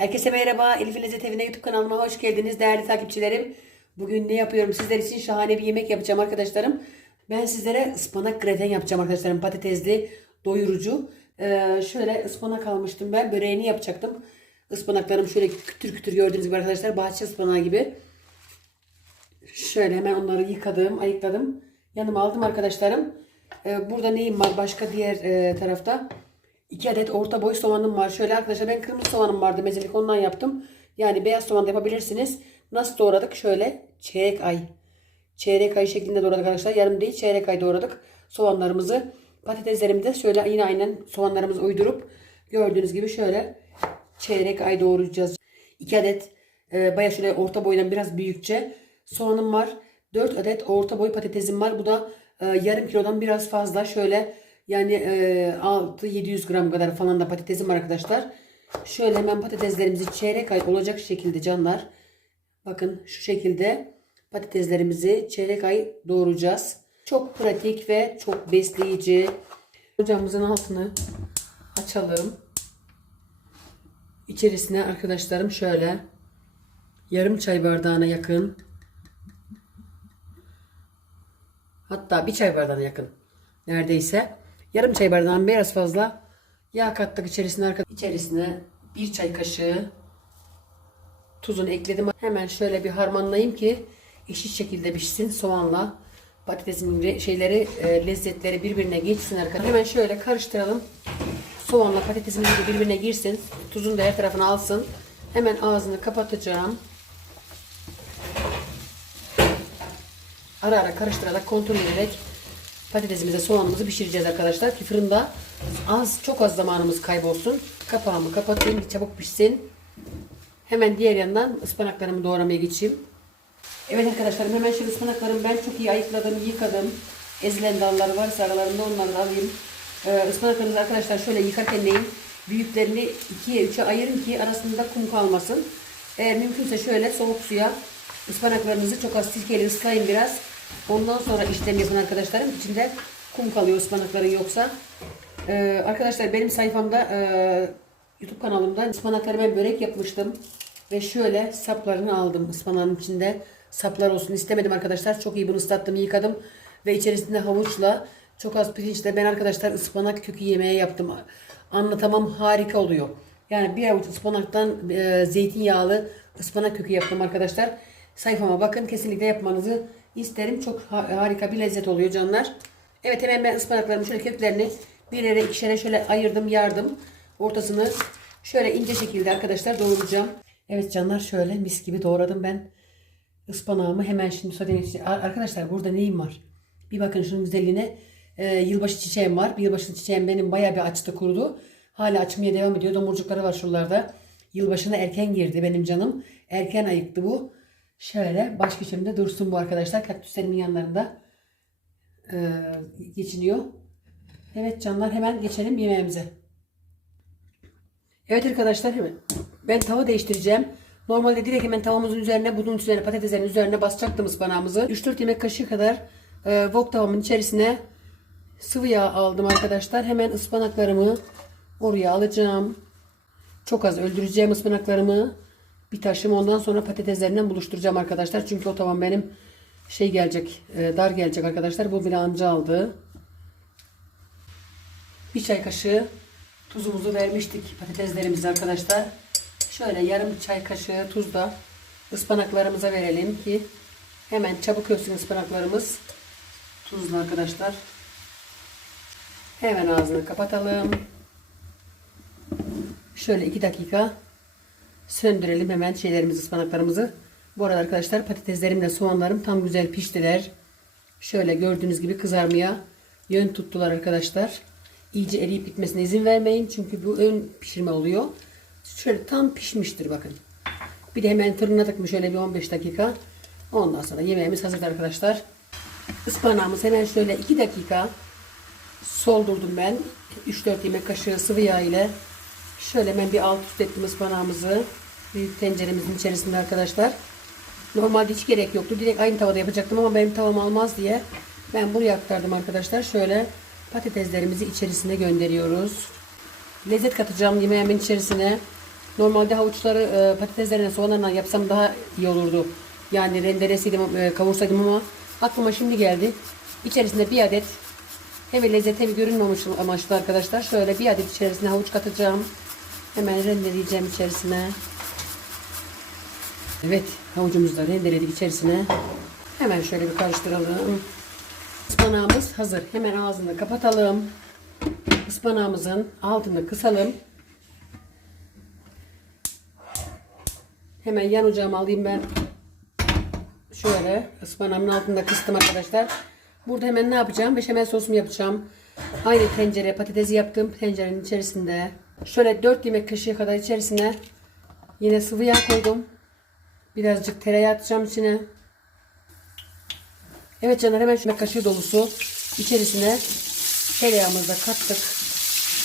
Herkese merhaba. Elif'in Lezzet Evi'ne YouTube kanalıma hoş geldiniz değerli takipçilerim. Bugün ne yapıyorum? Sizler için şahane bir yemek yapacağım arkadaşlarım. Ben sizlere ıspanak greten yapacağım arkadaşlarım. Patatesli, doyurucu. Ee, şöyle ıspanak almıştım ben. Böreğini yapacaktım. Ispanaklarım şöyle kütür kütür gördüğünüz gibi arkadaşlar. Bahçe ıspanağı gibi. Şöyle hemen onları yıkadım, ayıkladım. Yanıma aldım arkadaşlarım. Ee, burada neyim var başka diğer e, tarafta? 2 adet orta boy soğanım var. Şöyle arkadaşlar ben kırmızı soğanım vardı. Mezelik ondan yaptım. Yani beyaz soğan da yapabilirsiniz. Nasıl doğradık? Şöyle çeyrek ay. Çeyrek ay şeklinde doğradık arkadaşlar. Yarım değil çeyrek ay doğradık. Soğanlarımızı. Patateslerimi de şöyle yine aynen soğanlarımızı uydurup gördüğünüz gibi şöyle çeyrek ay doğrayacağız. 2 adet e, baya şöyle orta boydan biraz büyükçe soğanım var. 4 adet orta boy patatesim var. Bu da e, yarım kilodan biraz fazla. Şöyle yani e, 6-700 gram kadar falan da patatesim var arkadaşlar. Şöyle hemen patateslerimizi çeyrek ay olacak şekilde canlar. Bakın şu şekilde patateslerimizi çeyrek ay doğrayacağız. Çok pratik ve çok besleyici. Ocağımızın altını açalım. İçerisine arkadaşlarım şöyle yarım çay bardağına yakın hatta bir çay bardağına yakın neredeyse yarım çay bardağından biraz fazla yağ kattık içerisine arka içerisine bir çay kaşığı tuzunu ekledim. Hemen şöyle bir harmanlayayım ki eşit şekilde pişsin soğanla patatesin şeyleri e, lezzetleri birbirine geçsin arkadaşlar. Hemen şöyle karıştıralım. Soğanla patatesimiz de birbirine girsin. Tuzunu da her tarafına alsın. Hemen ağzını kapatacağım. Ara ara karıştırarak kontrol ederek patatesimize soğanımızı pişireceğiz arkadaşlar. Ki fırında az çok az zamanımız kaybolsun. Kapağımı kapatayım çabuk pişsin. Hemen diğer yandan ıspanaklarımı doğramaya geçeyim. Evet arkadaşlarım hemen şu ıspanaklarımı ben çok iyi ayıkladım, yıkadım. Ezilen dalları varsa aralarında onları alayım. Ee, ıspanaklarınızı arkadaşlar şöyle yıkarken neyin büyüklerini ikiye üçe ayırın ki arasında kum kalmasın. Eğer mümkünse şöyle soğuk suya ıspanaklarınızı çok az sirkeyle ıslayın biraz. Ondan sonra işlem yapın arkadaşlarım. İçinde kum kalıyor ıspanakların yoksa. Ee, arkadaşlar benim sayfamda e, YouTube kanalımda ıspanakları ben börek yapmıştım. Ve şöyle saplarını aldım ıspanağın içinde. Saplar olsun istemedim arkadaşlar. Çok iyi bunu ıslattım, yıkadım. Ve içerisinde havuçla çok az pirinçle ben arkadaşlar ıspanak kökü yemeğe yaptım. Anlatamam harika oluyor. Yani bir avuç ıspanaktan e, zeytinyağlı ıspanak kökü yaptım arkadaşlar. Sayfama bakın kesinlikle yapmanızı isterim. Çok ha- harika bir lezzet oluyor canlar. Evet hemen ben ıspanaklarımı şöyle köklerini birere ikişere şöyle ayırdım yardım. Ortasını şöyle ince şekilde arkadaşlar doğrayacağım. Evet canlar şöyle mis gibi doğradım ben ıspanağımı hemen şimdi müsaadenizle Ar- arkadaşlar burada neyim var? Bir bakın şunun güzelliğine. Ee, yılbaşı çiçeğim var. Bir yılbaşı çiçeğim benim bayağı bir açtı kurudu. Hala açmaya devam ediyor. Domurcukları var şuralarda. Yılbaşına erken girdi benim canım. Erken ayıktı bu. Şöyle baş köşemde dursun bu arkadaşlar. Kaktüslerimin yanlarında ee, geçiniyor. Evet canlar hemen geçelim yemeğimize. Evet arkadaşlar hemen ben tava değiştireceğim. Normalde direkt hemen tavamızın üzerine bunun üzerine patateslerin üzerine basacaktım ıspanağımızı. 3-4 yemek kaşığı kadar e, wok tavamın içerisine sıvı yağ aldım arkadaşlar. Hemen ıspanaklarımı oraya alacağım. Çok az öldüreceğim ıspanaklarımı. Bir taşım ondan sonra patateslerinden buluşturacağım arkadaşlar. Çünkü o tavam benim şey gelecek, e, dar gelecek arkadaşlar. Bu bir amca aldı. Bir çay kaşığı tuzumuzu vermiştik patateslerimizi arkadaşlar. Şöyle yarım çay kaşığı tuz da ıspanaklarımıza verelim ki hemen çabuk ölsün ıspanaklarımız. Tuzlu arkadaşlar. Hemen ağzını kapatalım. Şöyle iki dakika söndürelim hemen şeylerimizi ıspanaklarımızı. Bu arada arkadaşlar patateslerim de soğanlarım tam güzel piştiler. Şöyle gördüğünüz gibi kızarmaya yön tuttular arkadaşlar. İyice eriyip bitmesine izin vermeyin. Çünkü bu ön pişirme oluyor. Şöyle tam pişmiştir bakın. Bir de hemen fırına mı şöyle bir 15 dakika. Ondan sonra yemeğimiz hazır arkadaşlar. Ispanağımız hemen şöyle 2 dakika soldurdum ben. 3-4 yemek kaşığı sıvı yağ ile. Şöyle hemen bir alt üst ettim ıspanağımızı. Büyük tenceremizin içerisinde arkadaşlar. Normalde hiç gerek yoktu. Direkt aynı tavada yapacaktım ama benim tavam almaz diye ben buraya aktardım arkadaşlar. Şöyle patateslerimizi içerisine gönderiyoruz. Lezzet katacağım yemeğimin içerisine. Normalde havuçları e, patateslerine soğanlarla yapsam daha iyi olurdu. Yani rendeleseydim, e, kavursaydım ama aklıma şimdi geldi. İçerisinde bir adet hem lezzet hem görünmemiş amaçlı arkadaşlar. Şöyle bir adet içerisine havuç katacağım. Hemen rendeleyeceğim içerisine. Evet havucumuzu da rendeledik içerisine. Hemen şöyle bir karıştıralım. Ispanağımız hazır. Hemen ağzını kapatalım. Ispanağımızın altını kısalım. Hemen yan ocağıma alayım ben. Şöyle ıspanağımın altında kıstım arkadaşlar. Burada hemen ne yapacağım? Beşamel sosumu yapacağım. Aynı tencere patatesi yaptım. Tencerenin içerisinde. Şöyle 4 yemek kaşığı kadar içerisine yine sıvı yağ koydum. Birazcık tereyağı atacağım içine. Evet canlar hemen şu kaşığı dolusu içerisine tereyağımızı da kattık.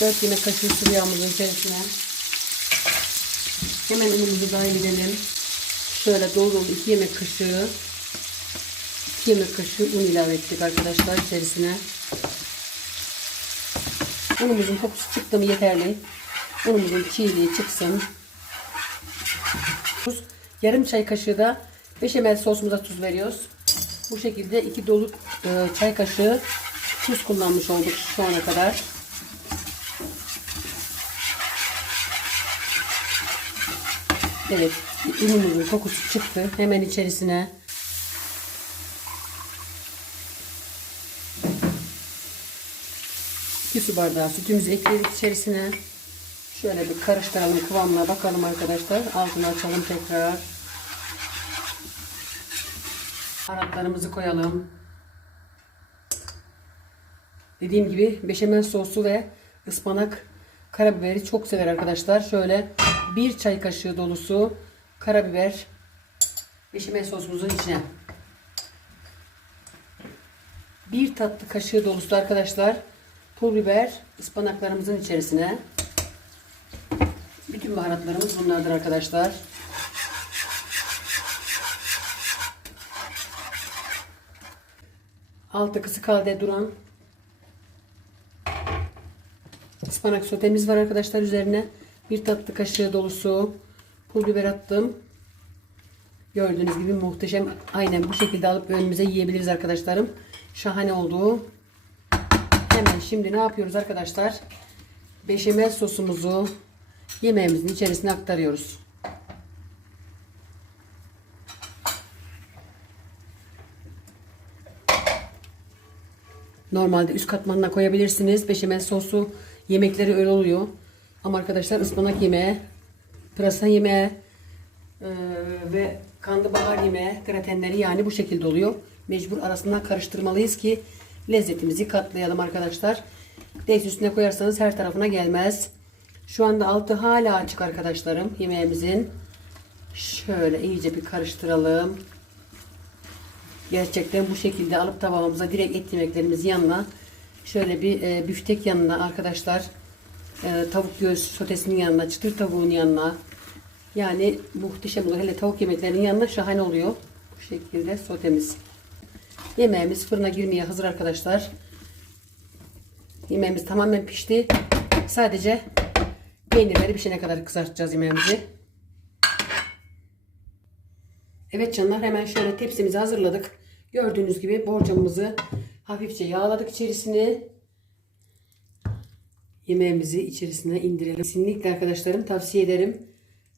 4 yemek kaşığı sıvı yağımızın içerisine. Hemen unumuzu dahil edelim. Şöyle dolu 2 yemek kaşığı 2 yemek kaşığı un ilave ettik arkadaşlar içerisine. Unumuzun kokusu çıktı mı yeterli. Unumuzun çiğliği çıksın. Tuz, Yarım çay kaşığı da beşamel sosumuza tuz veriyoruz. Bu şekilde iki dolu e, çay kaşığı tuz kullanmış olduk şu ana kadar. Evet, unumuzun kokusu çıktı. Hemen içerisine iki su bardağı sütümüzü ekledik içerisine. Şöyle bir karıştıralım kıvamına bakalım arkadaşlar. Altını açalım tekrar. Baharatlarımızı koyalım. Dediğim gibi beşamel sosu ve ıspanak karabiberi çok sever arkadaşlar. Şöyle bir çay kaşığı dolusu karabiber beşamel sosumuzun içine. Bir tatlı kaşığı dolusu da arkadaşlar pul biber ıspanaklarımızın içerisine. Bütün baharatlarımız bunlardır arkadaşlar. Altı kısık halde duran ıspanak sotemiz var arkadaşlar üzerine. Bir tatlı kaşığı dolusu pul biber attım. Gördüğünüz gibi muhteşem. Aynen bu şekilde alıp önümüze yiyebiliriz arkadaşlarım. Şahane oldu. Hemen şimdi ne yapıyoruz arkadaşlar? Beşamel sosumuzu yemeğimizin içerisine aktarıyoruz. Normalde üst katmanına koyabilirsiniz. Beşamel sosu yemekleri öyle oluyor. Ama arkadaşlar ıspanak yemeği, pırasa yemeği e, ve karnabahar yemeği, gratenleri yani bu şekilde oluyor. Mecbur arasından karıştırmalıyız ki lezzetimizi katlayalım arkadaşlar. Değiş üstüne koyarsanız her tarafına gelmez. Şu anda altı hala açık arkadaşlarım yemeğimizin. Şöyle iyice bir karıştıralım. Gerçekten bu şekilde alıp tabağımıza direkt et yemeklerimizin yanına şöyle bir e, büftek yanına arkadaşlar e, tavuk göğüs sotesinin yanına çıtır tavuğun yanına yani muhteşem oluyor. Hele tavuk yemeklerinin yanına şahane oluyor. Bu şekilde sotemiz. Yemeğimiz fırına girmeye hazır arkadaşlar. Yemeğimiz tamamen pişti. Sadece peynirleri pişene kadar kızartacağız yemeğimizi. Evet canlar hemen şöyle tepsimizi hazırladık. Gördüğünüz gibi borcamımızı hafifçe yağladık içerisine. Yemeğimizi içerisine indirelim. Kesinlikle arkadaşlarım tavsiye ederim.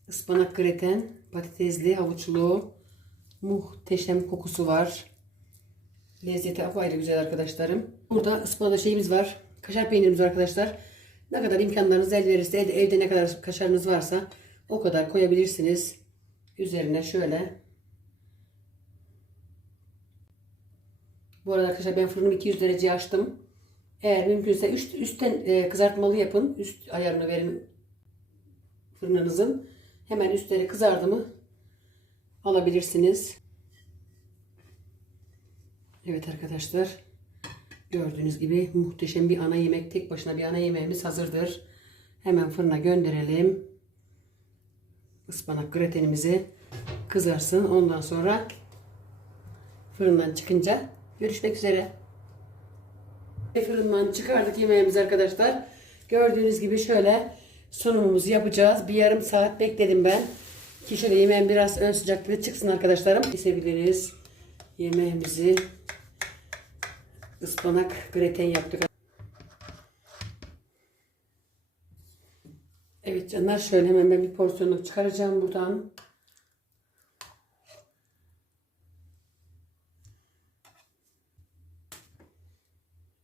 Ispanak greten, patatesli, havuçlu, muhteşem kokusu var. Lezzeti apayrı güzel arkadaşlarım. Burada ıspanak şeyimiz var. Kaşar peynirimiz var arkadaşlar. Ne kadar imkanlarınız el verirse evde, ne kadar kaşarınız varsa o kadar koyabilirsiniz. Üzerine şöyle Bu arada arkadaşlar ben fırınımı 200 dereceye açtım. Eğer mümkünse üst, üstten e, kızartmalı yapın. Üst ayarını verin fırınınızın. Hemen üstleri kızardı mı alabilirsiniz. Evet arkadaşlar. Gördüğünüz gibi muhteşem bir ana yemek. Tek başına bir ana yemeğimiz hazırdır. Hemen fırına gönderelim. Ispanak gratenimizi kızarsın. Ondan sonra fırından çıkınca görüşmek üzere. Fırından çıkardık yemeğimizi arkadaşlar. Gördüğünüz gibi şöyle sunumumuzu yapacağız. Bir yarım saat bekledim ben. Ki şöyle yemeğin biraz ön sıcaklığı çıksın arkadaşlarım. Kesebiliriz yemeğimizi. Ispanak greten yaptık. Evet canlar şöyle hemen ben bir porsiyonluk çıkaracağım buradan.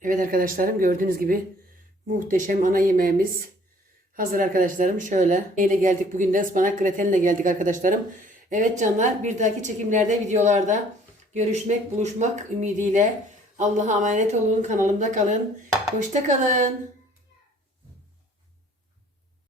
Evet arkadaşlarım gördüğünüz gibi muhteşem ana yemeğimiz hazır arkadaşlarım. Şöyle neyle geldik bugün de ıspanak gratenle geldik arkadaşlarım. Evet canlar bir dahaki çekimlerde videolarda görüşmek buluşmak ümidiyle Allah'a emanet olun kanalımda kalın. Hoşça kalın.